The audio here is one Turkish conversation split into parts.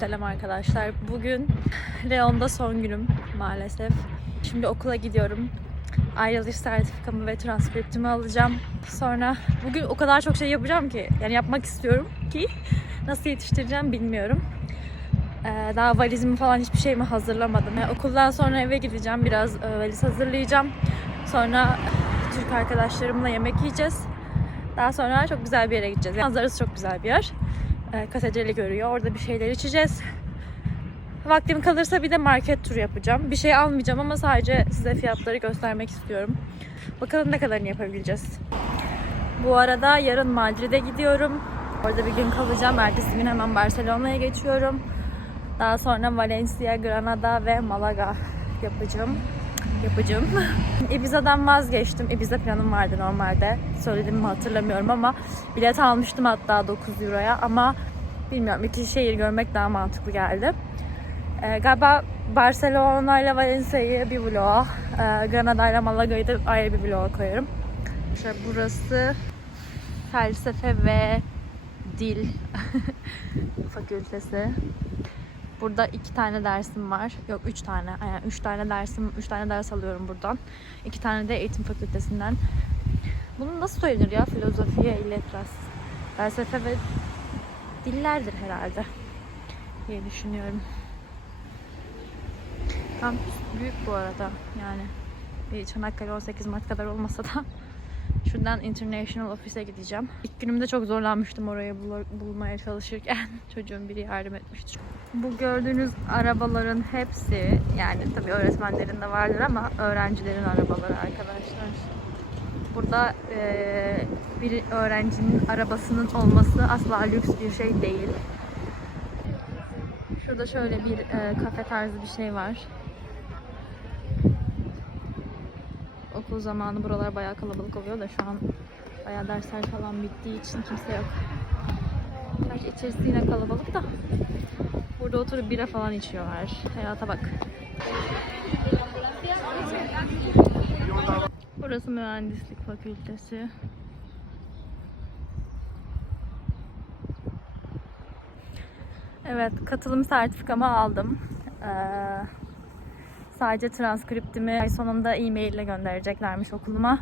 Selam arkadaşlar. Bugün Leon'da son günüm maalesef. Şimdi okula gidiyorum. Ayrılış sertifikamı ve transkriptimi alacağım. Sonra bugün o kadar çok şey yapacağım ki, yani yapmak istiyorum ki nasıl yetiştireceğim bilmiyorum. Ee, daha valizimi falan hiçbir şeyimi hazırlamadım. Yani okuldan sonra eve gideceğim. Biraz e, valiz hazırlayacağım. Sonra Türk arkadaşlarımla yemek yiyeceğiz. Daha sonra çok güzel bir yere gideceğiz. Manzarası çok güzel bir yer. E, Katedrali görüyor. Orada bir şeyler içeceğiz. Vaktim kalırsa bir de market turu yapacağım. Bir şey almayacağım ama sadece size fiyatları göstermek istiyorum. Bakalım ne kadarını yapabileceğiz. Bu arada yarın Madrid'e gidiyorum. Orada bir gün kalacağım. Ertesi gün hemen Barcelona'ya geçiyorum. Daha sonra Valencia, Granada ve Malaga yapacağım. Yapacağım. Ibiza'dan vazgeçtim. Ibiza planım vardı normalde. Söyledim mi hatırlamıyorum ama bilet almıştım hatta 9 euroya ama bilmiyorum iki şehir görmek daha mantıklı geldi. Ee, galiba Barcelona ile Valencia'yı bir vloga, e, Granada ile Malaga'yı da ayrı bir vloga koyarım. İşte burası felsefe ve dil fakültesi. Burada iki tane dersim var. Yok üç tane. Yani üç tane dersim, üç tane ders alıyorum buradan. İki tane de eğitim fakültesinden. Bunu nasıl söylenir ya? Filozofiye ile letras. Felsefe ve dillerdir herhalde diye düşünüyorum. Kampüs büyük bu arada. Yani bir Çanakkale 18 Mart kadar olmasa da Şuradan International Office'e gideceğim. İlk günümde çok zorlanmıştım orayı bul- bulmaya çalışırken. Çocuğum biri yardım etmişti. Bu gördüğünüz arabaların hepsi yani tabii öğretmenlerin de vardır ama öğrencilerin arabaları arkadaşlar. Burada eee, bir öğrencinin arabasının olması asla lüks bir şey değil. Şurada şöyle bir eee, kafe tarzı bir şey var. Okul zamanı buralar bayağı kalabalık oluyor da şu an bayağı dersler falan bittiği için kimse yok. Gerçi içerisi yine kalabalık da burada oturup bira falan içiyorlar. Hayata bak. Burası mühendislik fakültesi. Evet, katılım sertifikamı aldım. Ee, Sadece transkriptimi ay sonunda e-mail ile göndereceklermiş okuluma.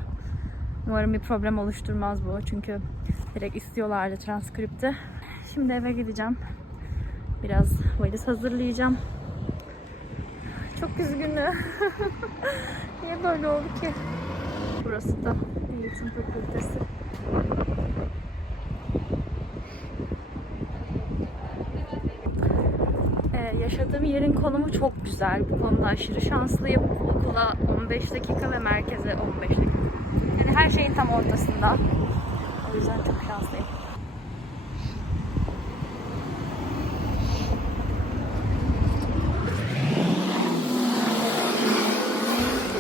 Umarım bir problem oluşturmaz bu. Çünkü direkt istiyorlardı transkripti. Şimdi eve gideceğim. Biraz valiz hazırlayacağım. Çok üzgünüm. Niye böyle oldu ki? Burası da eğitim fakültesi. Ee, yaşadığım yerin konumu çok güzel. Bu konuda aşırı şanslıyım. Okula 15 dakika ve merkeze 15 dakika. Yani her şeyin tam ortasında. O yüzden çok şanslıyım.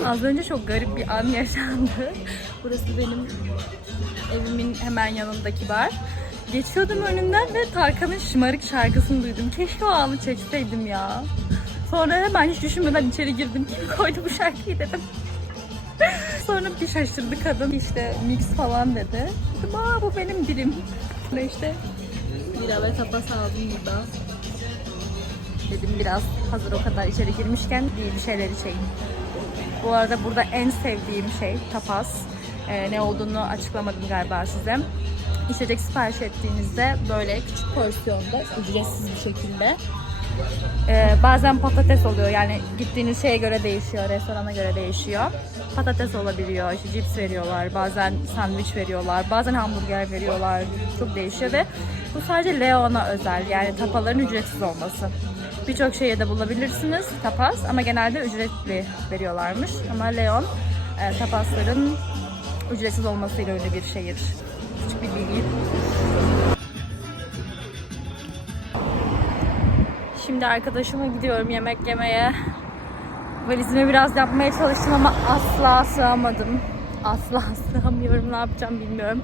Az önce çok garip bir an yaşandı. Burası benim evimin hemen yanındaki bar. Geçiyordum önünden ve Tarkan'ın şımarık şarkısını duydum. Keşke o anı çekseydim ya. Sonra hemen hiç düşünmeden içeri girdim. Kim koydu bu şarkıyı dedim. Sonra bir şaşırdı kadın işte mix falan dedi. Dedim aa bu benim dilim. Sonra işte bira ve tapas aldım burada. Dedim biraz hazır o kadar içeri girmişken bir bir şeyler içeyim. Bu arada burada en sevdiğim şey tapas. Ee, ne olduğunu açıklamadım galiba size. İçecek sipariş ettiğinizde böyle küçük porsiyonda ücretsiz bir şekilde ee, bazen patates oluyor yani gittiğiniz şeye göre değişiyor, restorana göre değişiyor. Patates olabiliyor, işte cips veriyorlar, bazen sandviç veriyorlar, bazen hamburger veriyorlar. Çok değişiyor ve bu sadece Leon'a özel yani tapaların ücretsiz olması. Birçok şehirde bulabilirsiniz tapas ama genelde ücretli veriyorlarmış. Ama Leon e, tapasların ücretsiz olmasıyla ünlü bir şehir. Küçük bir bilgi. Şimdi arkadaşıma gidiyorum yemek yemeye. Valizimi biraz yapmaya çalıştım ama asla sığamadım. Asla sığamıyorum. Ne yapacağım bilmiyorum.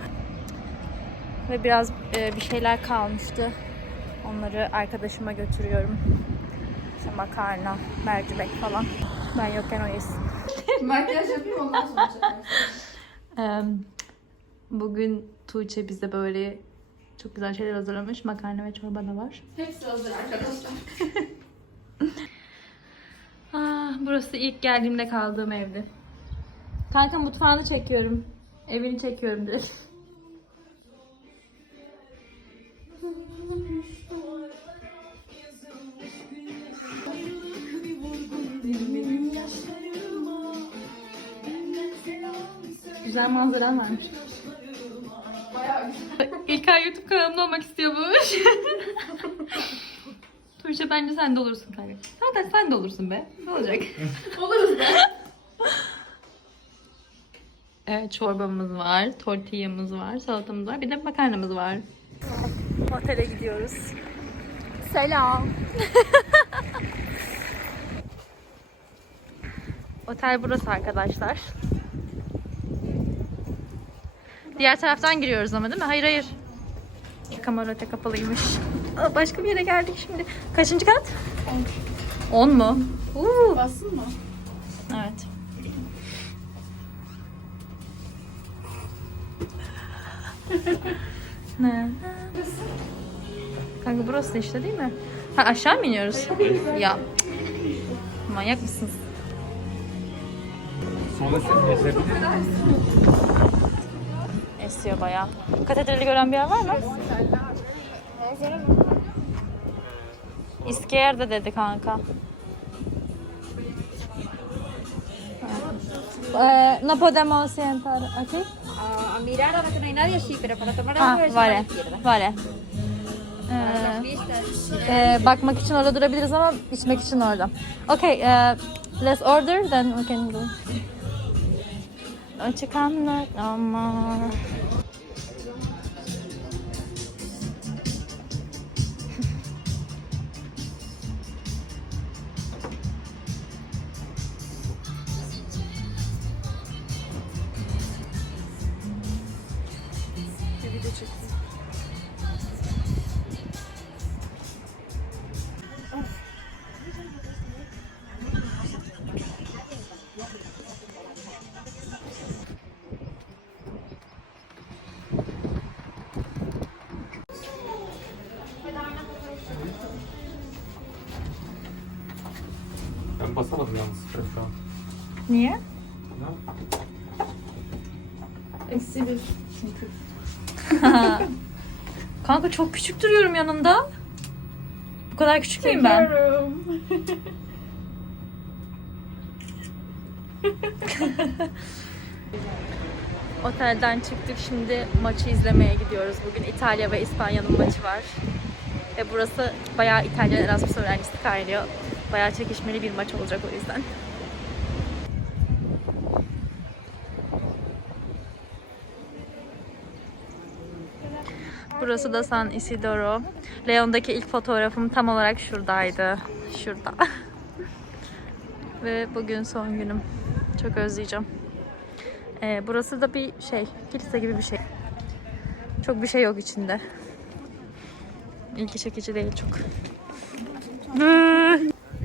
Ve biraz e, bir şeyler kalmıştı. Onları arkadaşıma götürüyorum. İşte makarna, mercimek falan. Ben yokken o yesin. Makyaj yapayım ondan sonra çekersin. Bugün Tuğçe bize böyle çok güzel şeyler hazırlamış. Makarna ve çorba da var. Hepsi hazır arkadaşlar. ah, burası ilk geldiğimde kaldığım evdi. Kanka mutfağını çekiyorum. Evini çekiyorum direkt. Güzel manzaran varmış. İlkay YouTube kanalımda olmak istiyormuş. Tuğçe bence sen de olursun kanka. Zaten sen de olursun be. Ne olacak? Oluruz be. Evet çorbamız var, tortillamız var, salatamız var, bir de makarnamız var. Otele gidiyoruz. Selam. Otel burası arkadaşlar. Diğer taraftan giriyoruz ama değil mi? Hayır hayır. Kamarote kapalıymış. Aa, başka bir yere geldik şimdi. Kaçıncı kat? 10 mu? Uuu. Bassın mı? Evet. ne? Kanka burası işte değil mi? Ha aşağı mı iniyoruz? ya. Manyak mısınız? Sola sen Esiyor bayağı. Katedrali gören bir yer var mı? İskender dedi kanka. Eh, no podemos sentar aquí. A, a mirar ahora que no hay nadie, sí, pero para tomar Ah, algo es a la vale. izquierda. Vale. Para las Ee, vistas. e, bakmak için orada durabiliriz ama içmek için orada. Okay, e, let's order then we can go. Açıkanlar ama. Ben basamadım yalnız şu an. Niye? Ne? Eksi bir. Kanka çok küçük duruyorum yanında. Bu kadar küçük müyüm ben? Otelden çıktık şimdi maçı izlemeye gidiyoruz. Bugün İtalya ve İspanya'nın maçı var. Ve burası bayağı İtalya Erasmus öğrencisi kaynıyor. Bayağı çekişmeli bir maç olacak o yüzden. Burası da San Isidoro. Leon'daki ilk fotoğrafım tam olarak şuradaydı. Şurada. Ve bugün son günüm. Çok özleyeceğim. Ee, burası da bir şey, kilise gibi bir şey. Çok bir şey yok içinde. İlgi çekici değil çok.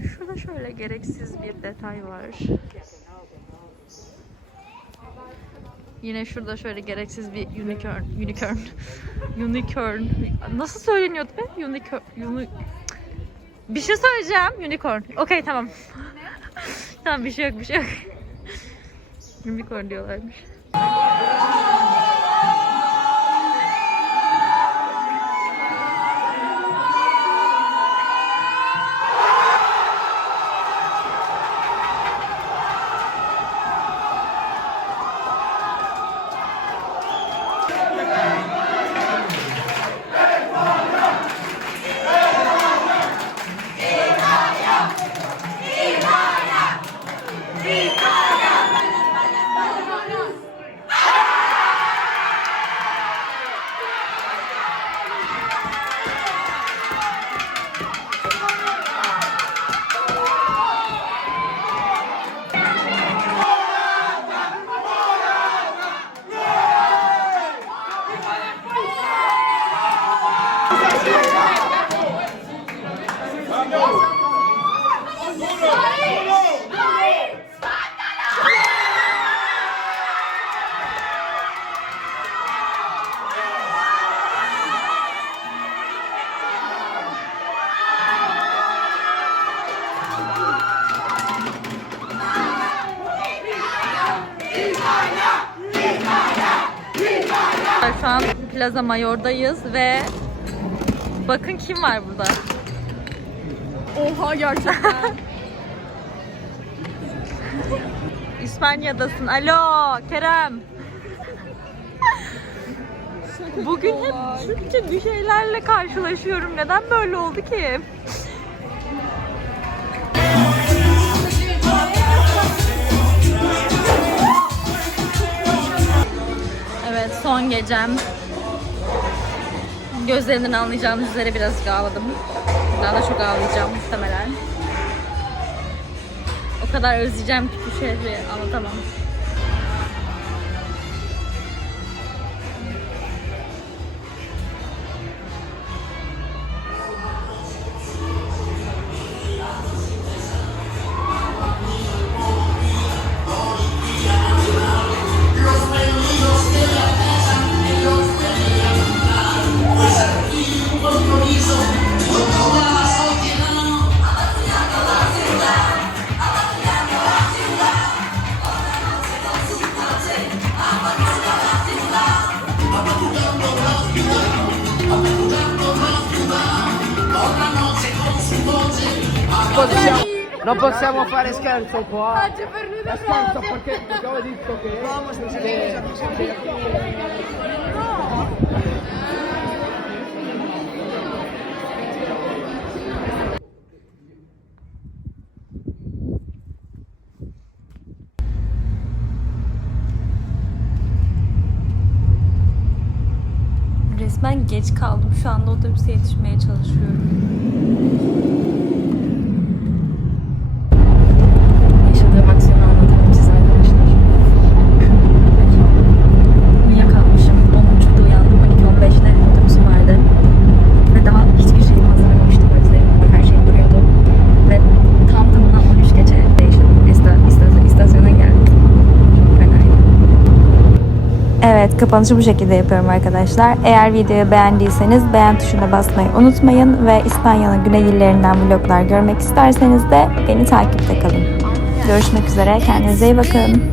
Şurada şöyle gereksiz bir detay var. Yine şurada şöyle gereksiz bir unicorn, unicorn, unicorn. Nasıl söyleniyordu be? Unicorn, uni... Bir şey söyleyeceğim. Unicorn. Okey tamam. tamam bir şey yok bir şey yok. Unicorn diyorlarmış. Plaza Mayor'dayız ve bakın kim var burada. Oha gerçekten. İspanya'dasın. Alo Kerem. Bugün hep Türkçe bir şeylerle karşılaşıyorum. Neden böyle oldu ki? Evet son gecem. Gözlerinden anlayacağınız üzere biraz ağladım. Daha da çok ağlayacağım muhtemelen. O kadar özleyeceğim ki bu şehri anlatamam. Possiamo, non possiamo fare scherzo qua. Scherzo perché abbiamo detto che... che- Resmen geç kaldım. Şu anda otobüse yetişmeye çalışıyorum. Yaşadığım aksiyonu anlatalım size arkadaşlar. Uyuyakalmışım. 10.30'da uyandım. 12.15'te otobüsüm vardı. Ve daha hiçbir şeyim hazırlamamıştım. Gözlerim var. Her şey duruyordu. Ve tam tamına 13 geçe değiştim. İsta, istasyon, istasyona geldim. Çok fenaydı. Evet, kapanışı bu şekilde yapıyorum arkadaşlar. Eğer videoyu beğendiyseniz beğen tuşuna basmayı unutmayın ve İspanya'nın güney illerinden vloglar görmek isterseniz de beni takipte kalın. Görüşmek üzere, kendinize iyi bakın.